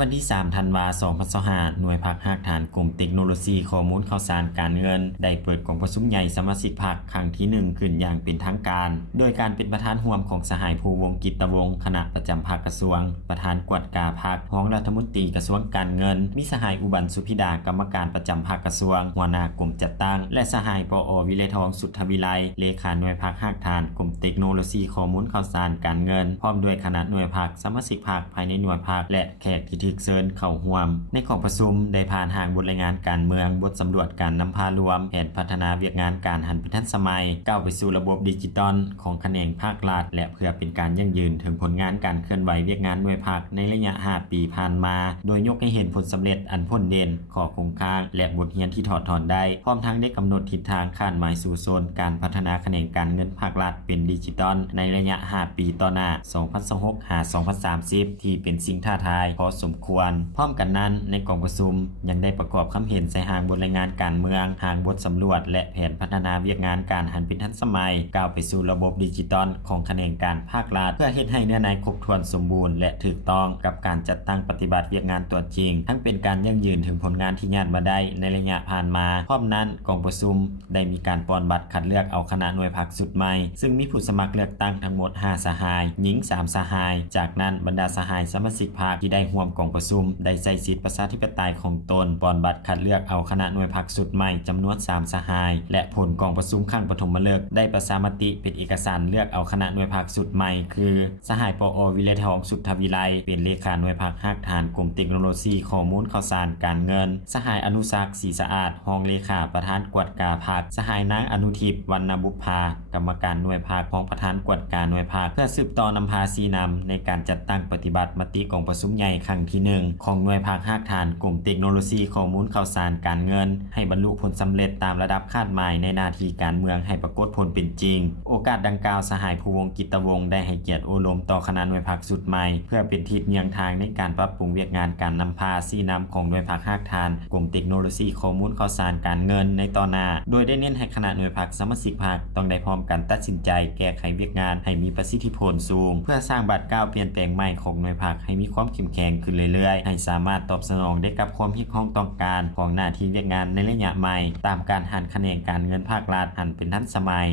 วันที่ 3 ธันวาคม 2025 หน่วยภาคภาคฐานกลุ่มเทคโนโลยีข้อมูลข่าวสารการเงินได้เปิดกองประชุมใหญ่สมาชิกพรรคครั้งที่ 1 ขึ้นอย่างเป็นทางการโดยการเป็นประธานร่วมของสหายภูวงศ์กิตติวงศ์คณะประจำภาคกระทรวงประธานกวดกาภาครองรัฐมนตรีกระทรวงการเงินมิสหายอุบันสุพิดากรรมการประจำภาคกระทรวงหัวหน้ากลุ่มจัดตั้งและสหายปอวิไลทองสุทธวิไลเลขาหน่วยภาคภาคฐานกลุ่มเทคโนโลยีข้อมูลข่าวสารการเงินพร้อมด้วยคณะหน่วยภาคสมาชิกพรรคภายในหน่วยภาคและแขกที่ถูกเชิญเข้าร่วมในของประชุมได้ผ่านทางบทรายงานการเมืองบทสำรวจการนำพารวมแผนพัฒนาเวียกงานการหันไปทันสมัยก้าวไปสู่ระบบดิจิตอลของแขนงภาครัฐและเพื่อเป็นการยั่งยืนถึงผลงานการเคลื่อนไหวเวียกงานหน่วยภาคในระยะ5ปีผ่านมาโดยยกให้เห็นผลสำเร็จอันพ้นเด่นข้อคงค้างและบทเรียนที่ถอดถอนได้พร้อมทั้งได้กำหนดทิศทางคาดหมายสู่โซนการพัฒนาแขนงการเงินภาครัฐเป็นดิจิตอลในระยะ5ปีต่อหน้า2026-2030ที่เป็นสิ่งท้าทายพอสมควรพร้อมกันนั้นในกองประชุมยังได้ประกอบคำเห็นใส่หางบทรายงานการเมืองหางบทสำรวจและแผนพัฒนาเวียกงานการหันเป็นทันสมัยก้าวไปสู่ระบบดิจิตอลของแขนงการภาครัฐเพื่อเฮ็ดให้เนื้อในครบถ้วนสมบูรณ์และถูกต้องกับการจัดตั้งปฏิบัติเวียกงานตัวจริงทั้งเป็นการยั่งยืนถึงผลงานที่ญาติมาได้ในระยะผ่านมาพร้อมนั้นกองประชุมได้มีการปอนบัตรคัดเลือกเอาคณะหน่วยพรรคสุดใหม่ซึ่งมีผู้สมัครเลือกตั้งทั้งหมด5สหายหญิง3สหายจากนั้นบรรดาสหายสมาชิกพรรคที่ได้ร่วมกองประชุมได้ใช้สิทธิประชาธิปไตยของตนปอนบัตรคัดเลือกเอาคณะหน่วยพรรคสุดใหม่จำนวน3สหายและผลกองประชุมครั้งปฐมฤกษ์ได้ประชามติเป็นเอกสารเลือกเอาคณะหน่วยพรรคสุดใหม่คือสหายปอวิไลทองสุทธวิไลเป็นเลขาหน่วยพรรคภาคฐานกลุ่มเทคโนโลยีข้อมูลข่าวสารการเงินสหายอนุศักดิ์ศรีสะอาดรองเลขาประธานกวดกาภาคสหายนางอนุทิพย์วรรณบุภากรรมการหน่วยภาครองประธานกวดกาหน่วยภาคเพื่อสืบต่อนำพาซีนำในการจัดตั้งปฏิบัติมติกองประชุมใหญ่ครั้งที่1ของหน่วยภาคภาคฐานกลุ่มเทคโนโลยีข้อมูลข่าวสารการเงินให้บรรลุผลสำเร็จตามระดับคาดหมายในหน้าที่การเมืองให้ปรากฏผลเป็นจริงโอกาสดังกล่าวสหายภูวงศ์กิตติวงศ์ได้ให้เกียรติโอลมต่อคณะหน่วยภาคสุดใหม่เพื่อเป็นทิศเนียงทางในการปรับปรุงเวียกงานการนำพาซีนำของหน่วยภาคภาคฐานกลุ่มเทคโนโลยีข้อมูลข่าวสารการเงินในต่อหน้าโดยได้เน้นให้คณะหน่วยภาคสมาชิกพรรคต้องได้พร้อมกันตัดสินใจแก้ไขเวียกงานให้มีประสิทธิผลสูงเพื่อสร้างบัตรก้าวเปลี่ยนแปลงใหม่ของหน่วยภาคให้มีความเข้มแข็งขึ้นเรื่อยๆให้สามารถตอบสนองได้กับความเรียกร้องต้องการของหน้าที่เวียกงานในระยะใหม่ตามการหันแขนงการเงินภาครัฐหันเป็นทันสมัย